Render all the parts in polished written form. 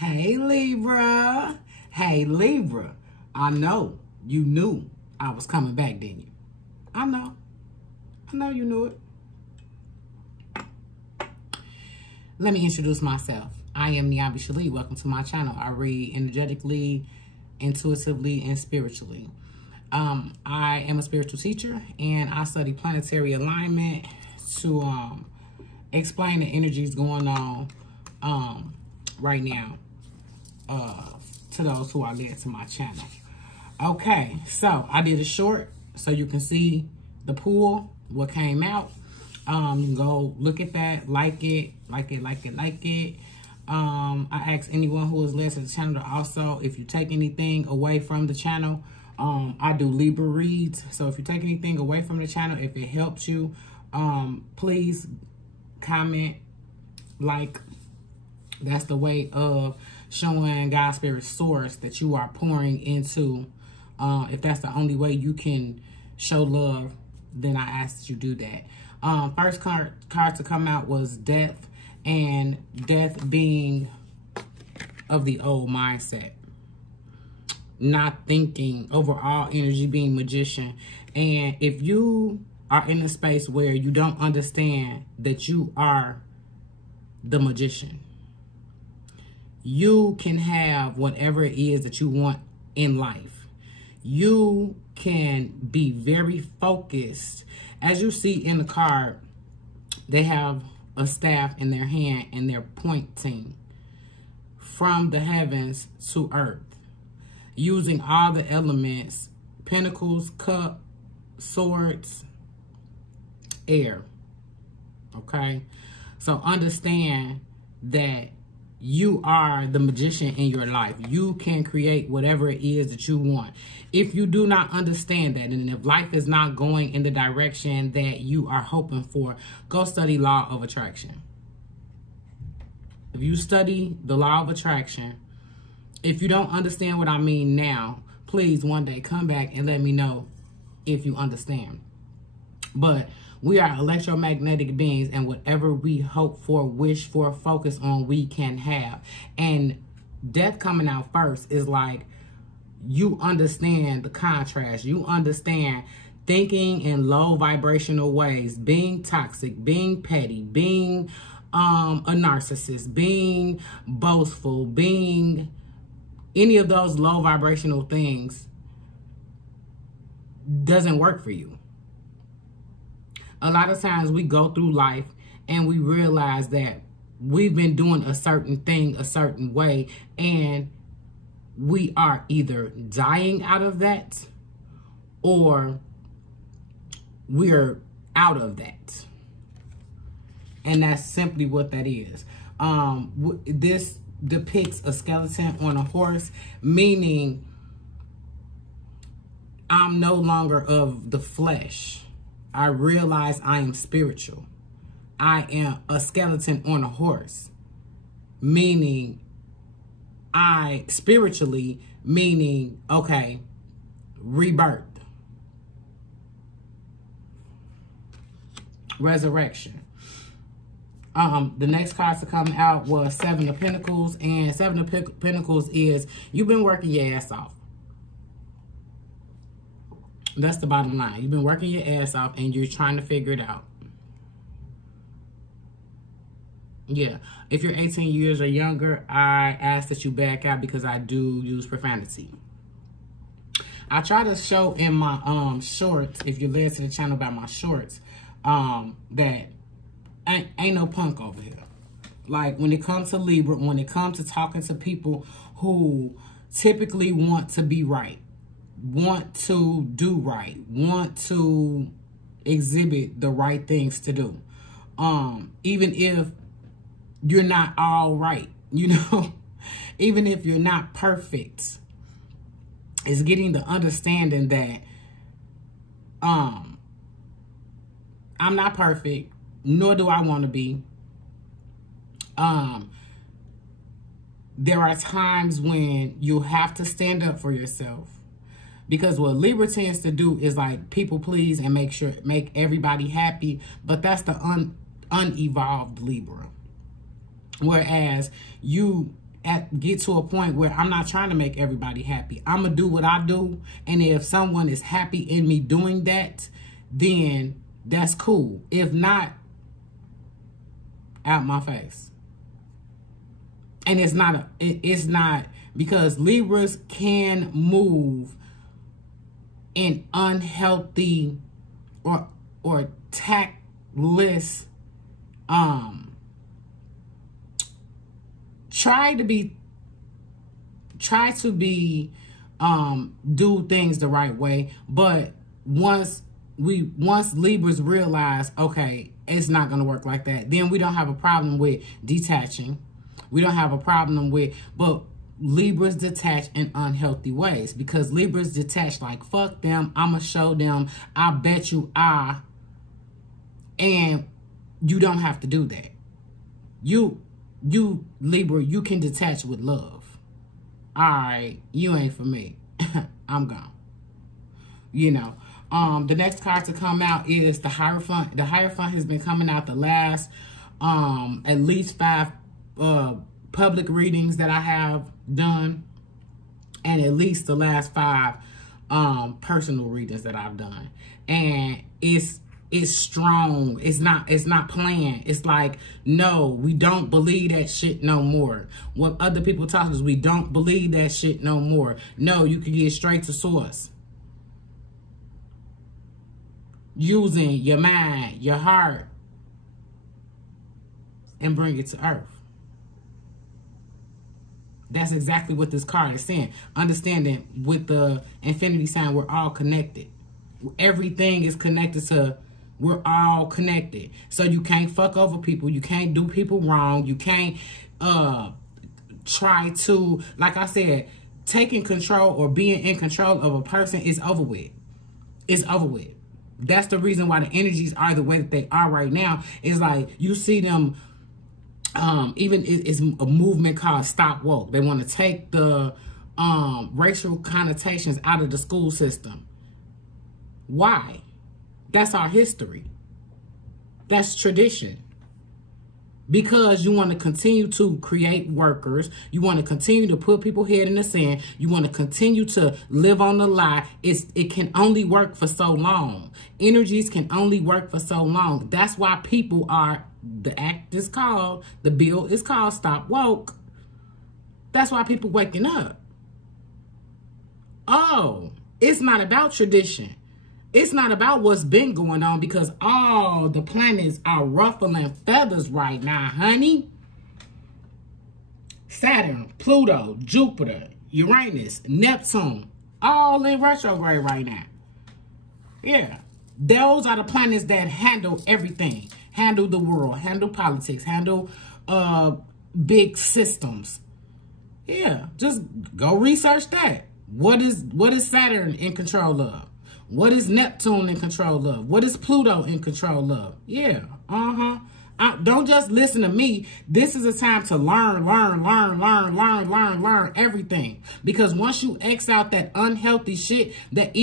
Hey, Libra. Hey, Libra. I know you knew I was coming back, didn't you? I know you knew it. Let me introduce myself. I am NiambiShele. Welcome to my channel. I read energetically, intuitively, and spiritually. I am a spiritual teacher, and I study planetary alignment to explain the energies going on right now to those who are led to my channel. Okay, so I did a short so you can see the pool, what came out. You can go look at that, like it. I ask anyone who is led to the channel to also, if you take anything away from the channel, I do Libra reads. So if you take anything away from the channel, if it helps you, please comment, like. That's the way of showing God's spirit source that you are pouring into. If that's the only way you can show love, then I ask that you do that. First card to come out was death, and death being of the old mindset. Not thinking, overall energy being magician. And if you are in a space where you don't understand that you are the magician, you can have whatever it is that you want in life. You can be very focused. As you see in the card, they have a staff in their hand and they're pointing from the heavens to earth, using all the elements: pentacles, cup, swords, air. Okay? So understand that you are the magician in your life. You can create whatever it is that you want. If you do not understand that, and if life is not going in the direction that you are hoping for, go study law of attraction. If you study the law of attraction, if you don't understand what I mean now, please one day come back and let me know if you understand. But we are electromagnetic beings, and whatever we hope for, wish for, focus on, we can have. And death coming out first is like, you understand the contrast. You understand thinking in low vibrational ways, being toxic, being petty, being a narcissist, being boastful, being any of those low vibrational things doesn't work for you. A lot of times we go through life and we realize that we've been doing a certain thing a certain way, and we are either dying out of that or we're out of that. And that's simply what that is. This depicts a skeleton on a horse, meaning I'm no longer of the flesh. I realize I am spiritual. I am a skeleton on a horse, meaning spiritually, meaning, okay, rebirth, resurrection. The next card to come out was Seven of Pentacles, and Seven of Pentacles is you've been working your ass off. That's the bottom line. You've been working your ass off and you're trying to figure it out. Yeah. If you're 18 years or younger, I ask that you back out because I do use profanity. I try to show in my shorts, if you're led to the channel about my shorts, that ain't no punk over here. Like when it comes to Libra, when it comes to talking to people who typically want to be right, want to do right, want to exhibit the right things to do, even if you're not all right, you know, even if you're not perfect, it's getting the understanding that I'm not perfect, nor do I want to be. There are times when you have to stand up for yourself. Because what Libra tends to do is like people please and make everybody happy. But that's the unevolved Libra. Whereas you get to a point where I'm not trying to make everybody happy. I'm going to do what I do. And if someone is happy in me doing that, then that's cool. If not, out my face. And it's not because Libras can move in unhealthy or tactless, try to be do things the right way, but once Libras realize, okay, it's not going to work like that, then we don't have a problem with detaching. We don't have a problem with, but Libras detach in unhealthy ways, because Libras detach like, fuck them, I'ma show them, I bet you and you don't have to do that. You Libra, you can detach with love. All right, you ain't for me. I'm gone. You know, the next card to come out is the Hierophant. The Hierophant has been coming out the last at least 5 public readings that I have done, and at least the last 5 personal readings that I've done. And it's strong. It's not playing. It's like, no, we don't believe that shit no more. What other people talk is, we don't believe that shit no more. No, you can get straight to source. Using your mind, your heart, and bring it to earth. That's exactly what this card is saying. Understanding with the infinity sign, we're all connected. Everything is connected to, we're all connected. So you can't fuck over people. You can't do people wrong. You can't try to, like I said, taking control or being in control of a person is over with. It's over with. That's the reason why the energies are the way that they are right now. It's like you see them, even it's a movement called Stop Woke. They want to take the racial connotations out of the school system. Why? That's our history. That's tradition. Because you want to continue to create workers. You want to continue to put people head in the sand. You want to continue to live on the lie. It can only work for so long. Energies can only work for so long. That's why people are, the act is called, the bill is called Stop Woke. That's why people waking up. Oh, it's not about tradition. It's not about what's been going on, because all the planets are ruffling feathers right now, honey. Saturn, Pluto, Jupiter, Uranus, Neptune, all in retrograde right now. Yeah. Those are the planets that handle everything. Handle the world, handle politics, handle big systems. Yeah, just go research that. What is Saturn in control of? What is Neptune in control of? What is Pluto in control of? Yeah, don't just listen to me. This is a time to learn everything. Because once you X out that unhealthy shit that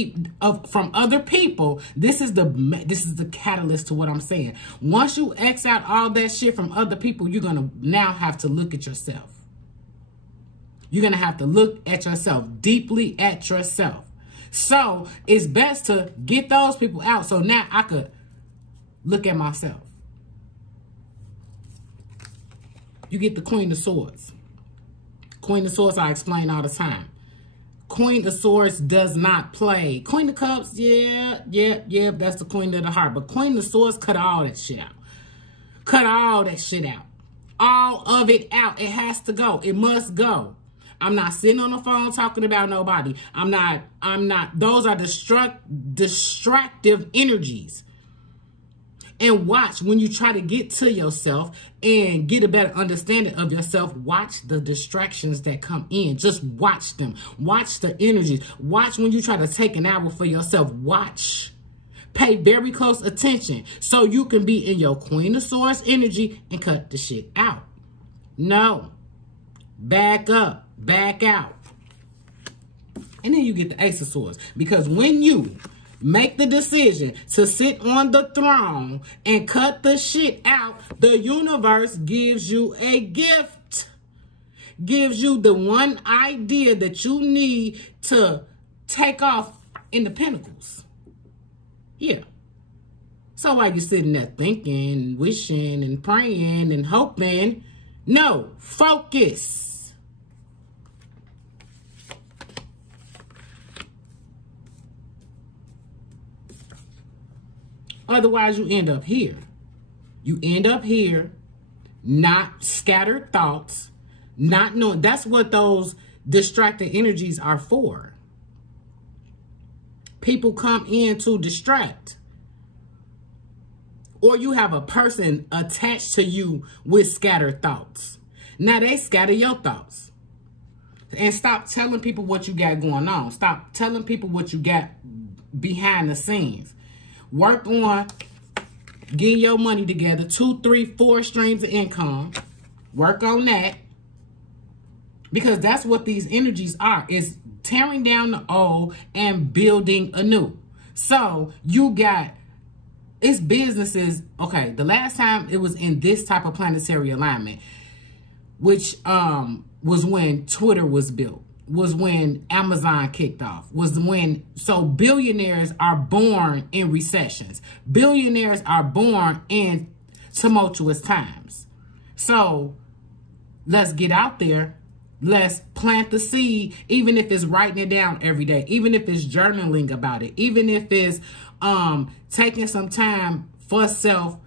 from other people, this is the catalyst to what I'm saying. Once you X out all that shit from other people, you're gonna now have to look at yourself. You're gonna have to look at yourself, deeply at yourself. So it's best to get those people out, so now I could look at myself. You get the Queen of Swords. Queen of Swords, I explain all the time. Queen of Swords does not play. Queen of Cups, yeah, that's the Queen of the Heart. But Queen of Swords, cut all that shit out. Cut all that shit out. All of it out. It has to go. It must go. I'm not sitting on the phone talking about nobody. I'm not. Those are distractive energies. And watch, when you try to get to yourself and get a better understanding of yourself, watch the distractions that come in. Just watch them. Watch the energies. Watch when you try to take an hour for yourself. Watch. Pay very close attention so you can be in your Queen of Swords energy and cut the shit out. No. Back up. Back out. And then you get the Ace of Swords. Because when you make the decision to sit on the throne and cut the shit out, the universe gives you a gift. gives you the one idea that you need to take off in the pinnacles. Yeah. So while you're sitting there thinking, wishing, and praying, and hoping, no, focus. Otherwise, you end up here. You end up here, not scattered thoughts, not knowing. That's what those distracted energies are for. People come in to distract. Or you have a person attached to you with scattered thoughts. Now they scatter your thoughts. And stop telling people what you got going on. Stop telling people what you got behind the scenes. Work on getting your money together. 2, 3, 4 streams of income. Work on that. Because that's what these energies are. It's tearing down the old and building anew. So you got, it's businesses. Okay, the last time it was in this type of planetary alignment, which was when Twitter was built, was when Amazon kicked off, was when, so billionaires are born in recessions. Billionaires are born in tumultuous times. So let's get out there. Let's plant the seed, even if it's writing it down every day, even if it's journaling about it, even if it's taking some time for self,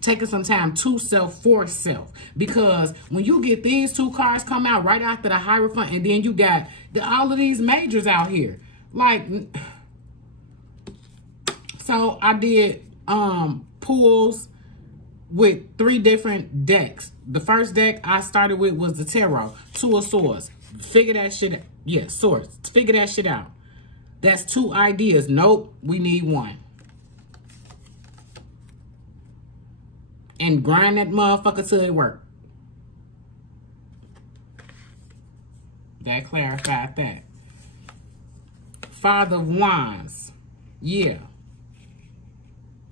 taking some time to self for self. Because when you get these 2 cards come out right after the Hierophant, and then you got all of these majors out here. Like, so I did pulls with 3 different decks. The first deck I started with was the Tarot, 2 of Swords. Figure that shit out. Yeah, Swords. Figure that shit out. That's 2 ideas. Nope, we need 1. And grind that motherfucker till it work. That clarified that. Father of Wands. Yeah.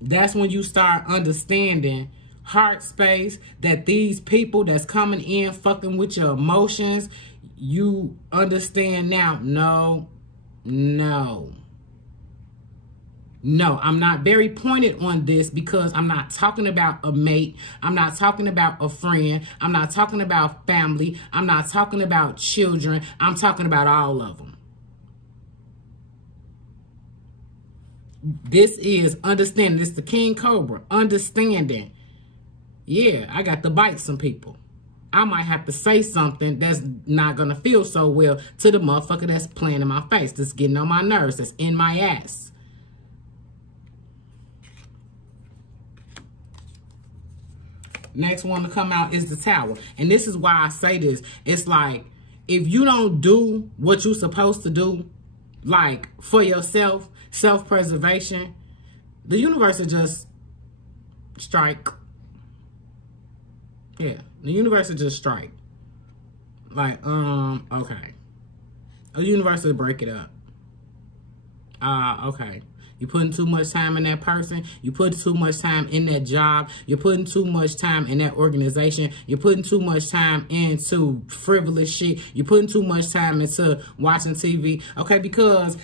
That's when you start understanding heart space, that these people that's coming in fucking with your emotions, you understand now. No, I'm not very pointed on this because I'm not talking about a mate. I'm not talking about a friend. I'm not talking about family. I'm not talking about children. I'm talking about all of them. This is understanding. This is the King Cobra. Understanding. Yeah, I got to bite some people. I might have to say something that's not going to feel so well to the motherfucker that's playing in my face, that's getting on my nerves, that's in my ass. Next one to come out is the Tower. And this is why I say this. It's like, if you don't do what you're supposed to do, like for yourself, self-preservation, the universe will just strike. Yeah, the universe will just strike. Like, okay. The universe will break it up. Okay. You're putting too much time in that person. You're putting too much time in that job. You're putting too much time in that organization. You're putting too much time into frivolous shit. You're putting too much time into watching TV. Okay, because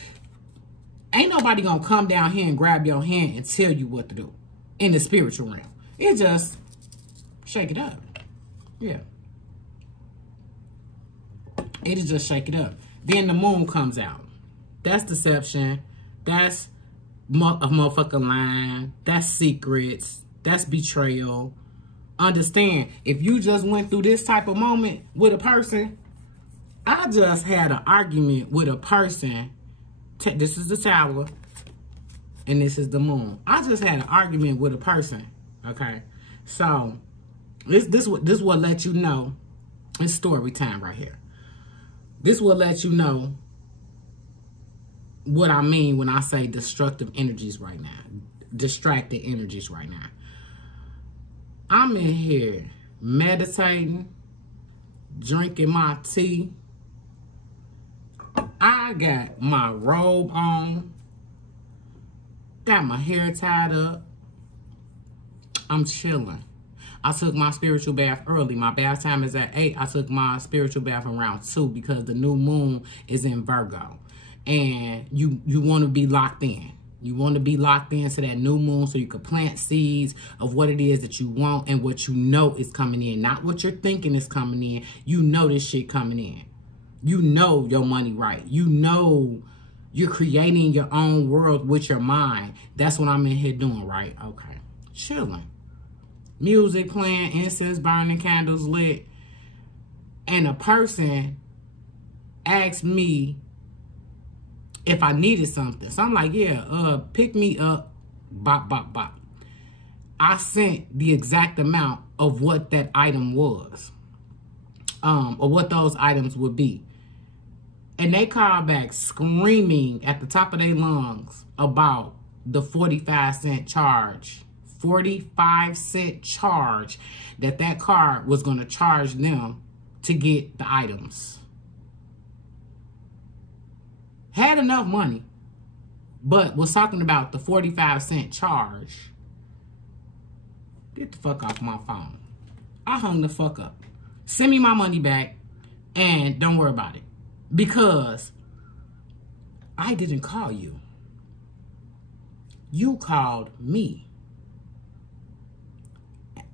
ain't nobody gonna come down here and grab your hand and tell you what to do in the spiritual realm. It just shake it up. Yeah. It'll just shake it up. Then the moon comes out. That's deception. That's a motherfucking line. That's secrets. That's betrayal. Understand, if you just went through this type of moment with a person, I just had an argument with a person. This is the Tower, and this is the moon. I just had an argument with a person. Okay, so this will let you know. It's story time right here. This will let you know what I mean when I say destructive energies right now. Distracted energies right now. I'm in here meditating, drinking my tea. I got my robe on. Got my hair tied up. I'm chilling. I took my spiritual bath early. My bath time is at 8. I took my spiritual bath around 2 because the new moon is in Virgo. And you want to be locked in. You want to be locked into that new moon so you can plant seeds of what it is that you want and what you know is coming in. Not what you're thinking is coming in. You know this shit coming in. You know your money right. You know you're creating your own world with your mind. That's what I'm in here doing, right? Okay. Chilling. Music playing, incense burning, candles lit. And a person asked me if I needed something. So I'm like, yeah, pick me up, bop, bop, bop. I sent the exact amount of what that item was, or what those items would be. And they called back screaming at the top of their lungs about the 45-cent charge. 45-cent charge that card was going to charge them to get the items. Had enough money, but was talking about the 45-cent charge. Get the fuck off my phone. I hung the fuck up. Send me my money back and don't worry about it. Because I didn't call you. You called me.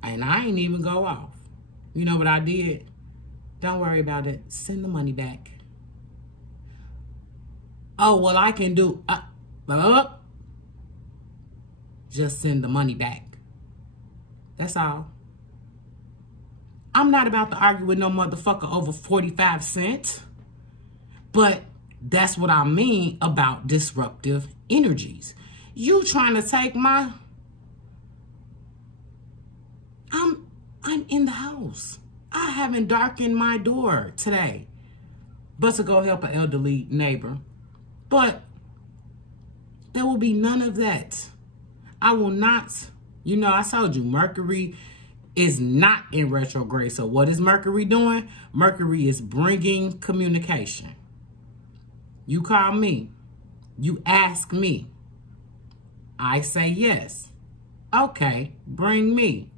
And I ain't even go off. You know what I did? Don't worry about it. Send the money back. Oh, well, I can do... just send the money back. That's all. I'm not about to argue with no motherfucker over 45 cents. But that's what I mean about disruptive energies. You trying to take my... I'm in the house. I haven't darkened my door today. But to go help an elderly neighbor. But there will be none of that. I will not... You know, I told you, Mercury is not in retrograde. So what is Mercury doing? Mercury is bringing communication. You call me. You ask me. I say yes. Okay, bring me.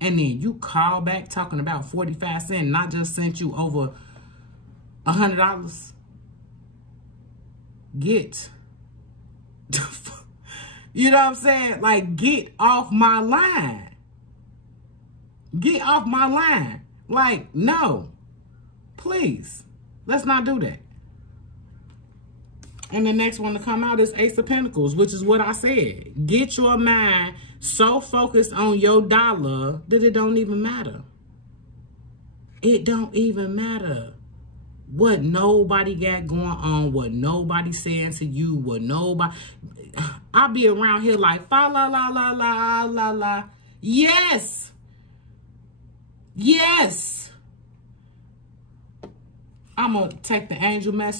And then you call back talking about 45 cents. And I just sent you over $100. Get. You know what I'm saying? Like, get off my line. Get off my line. Like, no. Please. Let's not do that. And the next one to come out is Ace of Pentacles, which is what I said. Get your mind so focused on your dollar that it don't even matter. It don't even matter what nobody got going on, what nobody saying to you, what nobody... I'll be around here like, fa la la la la la la. Yes. Yes. I'm going to take the angel message.